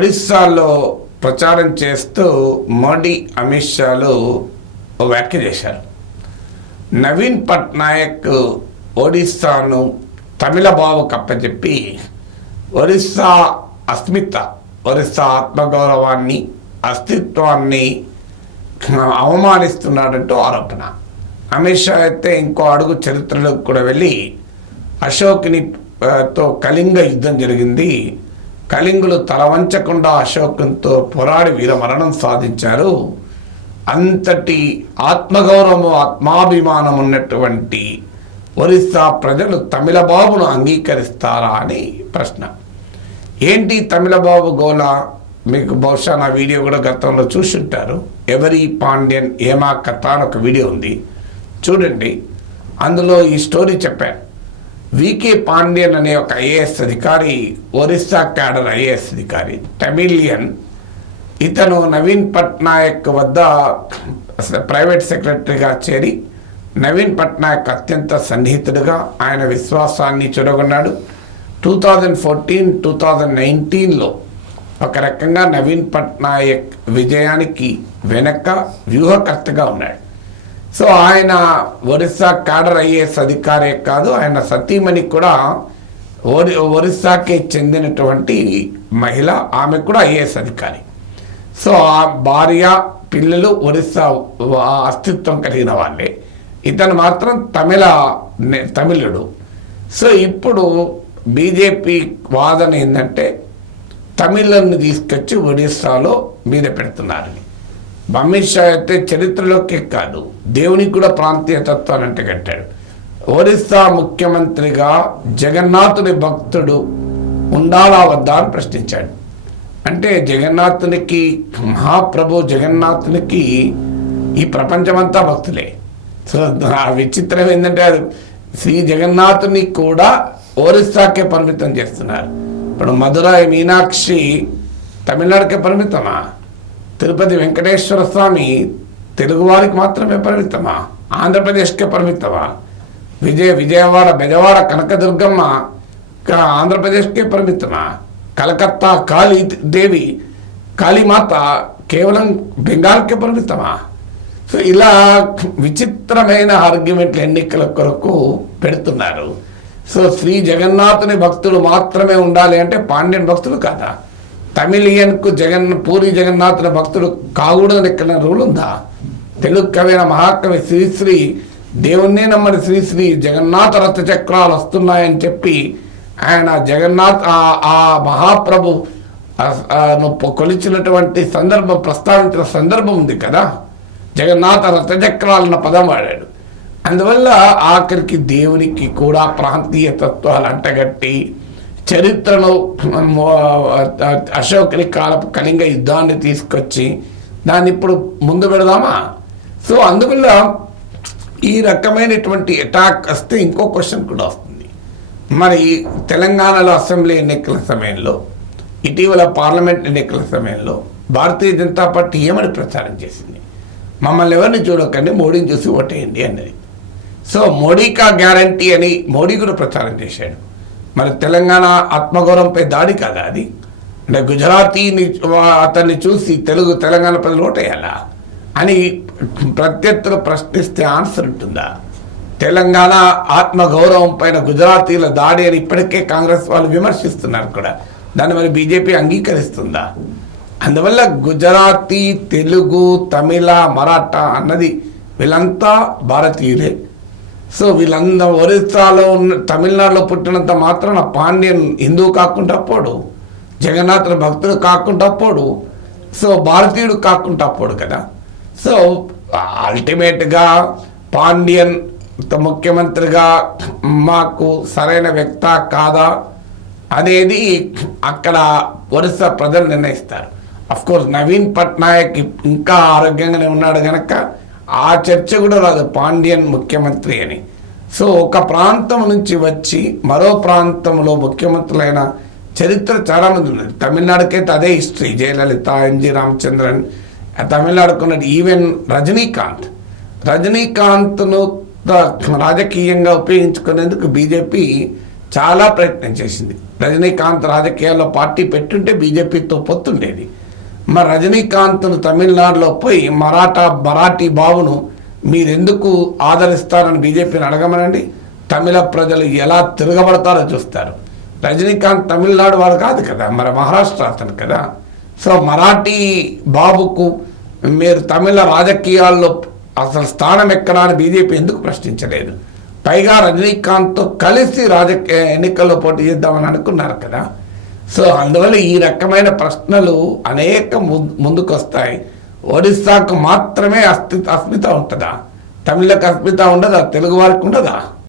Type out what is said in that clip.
ఒడిస్సాలో ప్రచారం చేస్తూ మోడీ అమిత్ షాలు వ్యాఖ్య చేశారు. నవీన్ పట్నాయక్ ఒడిస్సాను తమిళబాబు కప్పచెప్పి ఒరిస్సా ఒరిస్సా ఆత్మగౌరవాన్ని అస్తిత్వాన్ని అవమానిస్తున్నాడంటూ ఆరోపణ. అమిత్ షా అయితే ఇంకో అడుగు చరిత్రలోకి కూడా వెళ్ళి అశోక్తో కళింగ యుద్ధం జరిగింది, కళింగులు తలవంచకుండా అశోకంతో పోరాడి వీరమరణం సాధించారు, అంతటి ఆత్మగౌరవం ఆత్మాభిమానం ఉన్నటువంటి ఒరిస్సా ప్రజలు తమిళబాబును అంగీకరిస్తారా అని ప్రశ్న. ఏంటి తమిళబాబు గోల? మీకు బహుశా నా వీడియో కూడా గతంలో చూసుంటారు. ఎవరి పాండ్యన్ ఏమా కథ అని ఒక వీడియో ఉంది, చూడండి. అందులో ఈ స్టోరీ చెప్పాను. వికే పాండ్యన్ అనే ఒక ఐఏఎస్ అధికారి, ఒరిస్సా క్యాడర్ ఐఏఎస్ అధికారి, తమిళియన్. ఇతను నవీన్ పట్నాయక్ వద్ద ప్రైవేట్ సెక్రటరీగా చేరి నవీన్ పట్నాయక్ అత్యంత సన్నిహితుడుగా ఆయన విశ్వాసాన్ని చూరగొన్నాడు. 2014-2019లో ఒక రకంగా నవీన్ పట్నాయక్ విజయానికి వెనక వ్యూహకర్తగా ఉన్నాడు. సో ఆయన ఒరిస్సా క్యాడర్ ఐఏఎస్ అధికారే కాదు, ఆయన సతీమణి కూడా ఒరిస్సాకే చెందినటువంటి మహిళ, ఆమె కూడా ఐఏఎస్ అధికారి. సో ఆ భార్య పిల్లలు ఒరిస్సా అస్తిత్వం కలిగిన వాళ్ళే, ఇతను మాత్రం తమిళుడు. సో ఇప్పుడు బీజేపీ వాదన ఏంటంటే తమిళన్ని తీసుకొచ్చి ఒడిస్సాలో మీద పెడుతున్నారని. అమిత్ షా అయితే చరిత్రలోకే కాదు దేవునికి కూడా ప్రాంతీయ తత్వాన్ని అంటగట్టాడు. ఒరిస్సా ముఖ్యమంత్రిగా జగన్నాథుని భక్తుడు ఉండాలా వద్దా అని ప్రశ్నించాడు. అంటే జగన్నాథునికి, మహాప్రభు జగన్నాథునికి ఈ ప్రపంచమంతా భక్తులే. సో ఆ విచిత్రం ఏంటంటే అది శ్రీ జగన్నాథుని కూడా ఒరిస్సాకే పరిమితం చేస్తున్నారు. ఇప్పుడు మధురై మీనాక్షి తమిళనాడుకే పరిమితమా? తిరుపతి వెంకటేశ్వర స్వామి తెలుగువారికి మాత్రమే పరిమితమా? ఆంధ్రప్రదేశ్కే పరిమితమా? విజయవాడ బెజవాడ కనకదుర్గమ్మ ఆంధ్రప్రదేశ్కే పరిమితమా? కలకత్తా కాళీదేవి కాళీమాత కేవలం బెంగాల్కే పరిమితమా? సో ఇలా విచిత్రమైన ఆర్గ్యుమెంట్లు ఎన్నికల కొరకు పెడుతున్నారు. సో శ్రీ జగన్నాథుని భక్తులు మాత్రమే ఉండాలి అంటే పాండ్యన్ భక్తులు కాదా? తమిళియన్కు పూరి జగన్నాథుని భక్తులు కాకూడదని ఎక్కడ రూల్ ఉందా? తెలుగు కవైన మహాకవి శ్రీశ్రీ దేవుణ్ణే నమ్మని శ్రీశ్రీ జగన్నాథ రథ చక్రాలు వస్తున్నాయని చెప్పి ఆయన జగన్నాథ్ ఆ మహాప్రభు కొలిచినటువంటి సందర్భం ప్రస్తావించిన సందర్భం ఉంది కదా, జగన్నాథ రథచక్రాలన్న పదం వాడాడు. అందువల్ల ఆఖరికి దేవునికి కూడా ప్రాంతీయ తత్వాలు అంటగట్టి చరిత్రలో అశోకుని కాలపు కళింగ యుద్ధాన్ని తీసుకొచ్చి దాన్ని ఇప్పుడు ముందు పెడదామా? సో అందువల్ల ఈ రకమైనటువంటి అటాక్ వస్తే ఇంకో క్వశ్చన్ కూడా వస్తుంది. మరి తెలంగాణలో అసెంబ్లీ ఎన్నికల సమయంలో, ఇటీవల పార్లమెంట్ ఎన్నికల సమయంలో భారతీయ జనతా పార్టీ ఏమని ప్రచారం చేసింది? మమ్మల్ని ఎవరిని చూడకండి, మోడీని చూసి ఓటేయండి అన్నది. సో మోడీకా గ్యారంటీ అని మోడీ కూడా ప్రచారం చేశాడు. మరి తెలంగాణ ఆత్మగౌరవంపై దాడి కాదా అది? అంటే గుజరాతీని అతన్ని చూసి తెలంగాణ ప్రజలు ఓటేయాలా అని ప్రత్యర్థులు ప్రశ్నిస్తే ఆన్సర్ ఉంటుందా? తెలంగాణ ఆత్మగౌరవం పైన గుజరాతీల దాడి అని ఇప్పటికే కాంగ్రెస్ వాళ్ళు విమర్శిస్తున్నారు కూడా. దాన్ని మరి బీజేపీ అంగీకరిస్తుందా? అందువల్ల గుజరాతీ, తెలుగు, తమిళ, మరాఠా అన్నది వీళ్ళంతా భారతీయులే. సో వీళ్ళందరూ ఒరిస్సాలో ఉన్న తమిళనాడులో పుట్టినంత మాత్రాన పాండ్యన్ హిందువు కాకుండా పోడు, జగన్నాథుని భక్తుడు కాకుండా పోడు, సో భారతీయుడు కాకుండా పోడు కదా. సో అల్టిమేట్గా పాండ్యన్ ముఖ్యమంత్రిగా మాకు సరైన వ్యక్త కాదా అనేది అక్కడ ఒరిస్సా ప్రజలు నిర్ణయిస్తారు. అఫ్కోర్స్ నవీన్ పట్నాయక్ ఇంకా ఆరోగ్యంగానే ఉన్నాడు కనుక ఆ చర్చ కూడా రాదు పాండ్యన్ ముఖ్యమంత్రి అని. సో ఒక ప్రాంతం నుంచి వచ్చి మరో ప్రాంతంలో ముఖ్యమంత్రులైన చరిత్ర చాలామంది ఉన్నది. తమిళనాడుకైతే అదే హిస్టరీ. జయలలిత, ఎన్జి రామచంద్రన్ తమిళనాడుకున్నది. ఈవెన్ రజనీకాంత్ను రాజకీయంగా ఉపయోగించుకునేందుకు బీజేపీ చాలా ప్రయత్నం చేసింది. రజనీకాంత్ రాజకీయాల్లో పార్టీ పెట్టుంటే బీజేపీతో పొత్తుండేది. మరి రజనీకాంత్ను తమిళనాడులో పోయి మరాఠీ బాబును మీరెందుకు ఆదరిస్తారని బీజేపీని అడగమనండి. తమిళ ప్రజలు ఎలా తిరగబడతారో చూస్తారు. రజనీకాంత్ తమిళనాడు వాడు కాదు కదా, మరి మహారాష్ట్ర అతను కదా. సో మరాఠీ బాబుకు మీరు తమిళ రాజకీయాల్లో అసలు స్థానం ఎక్కడా అని బీజేపీ ఎందుకు ప్రశ్నించలేదు? పైగా రజనీకాంత్తో కలిసి రాజకీయ ఎన్నికల్లో పోటీ చేద్దామని అనుకున్నారు కదా. సో అందువల్ల ఈ రకమైన ప్రశ్నలు అనేక ముందుకు వస్తాయి. ఒడిస్సాకు మాత్రమే అస్మిత ఉంటుందా? తమిళకు అస్మిత ఉండదా? తెలుగు వారికి ఉండదా?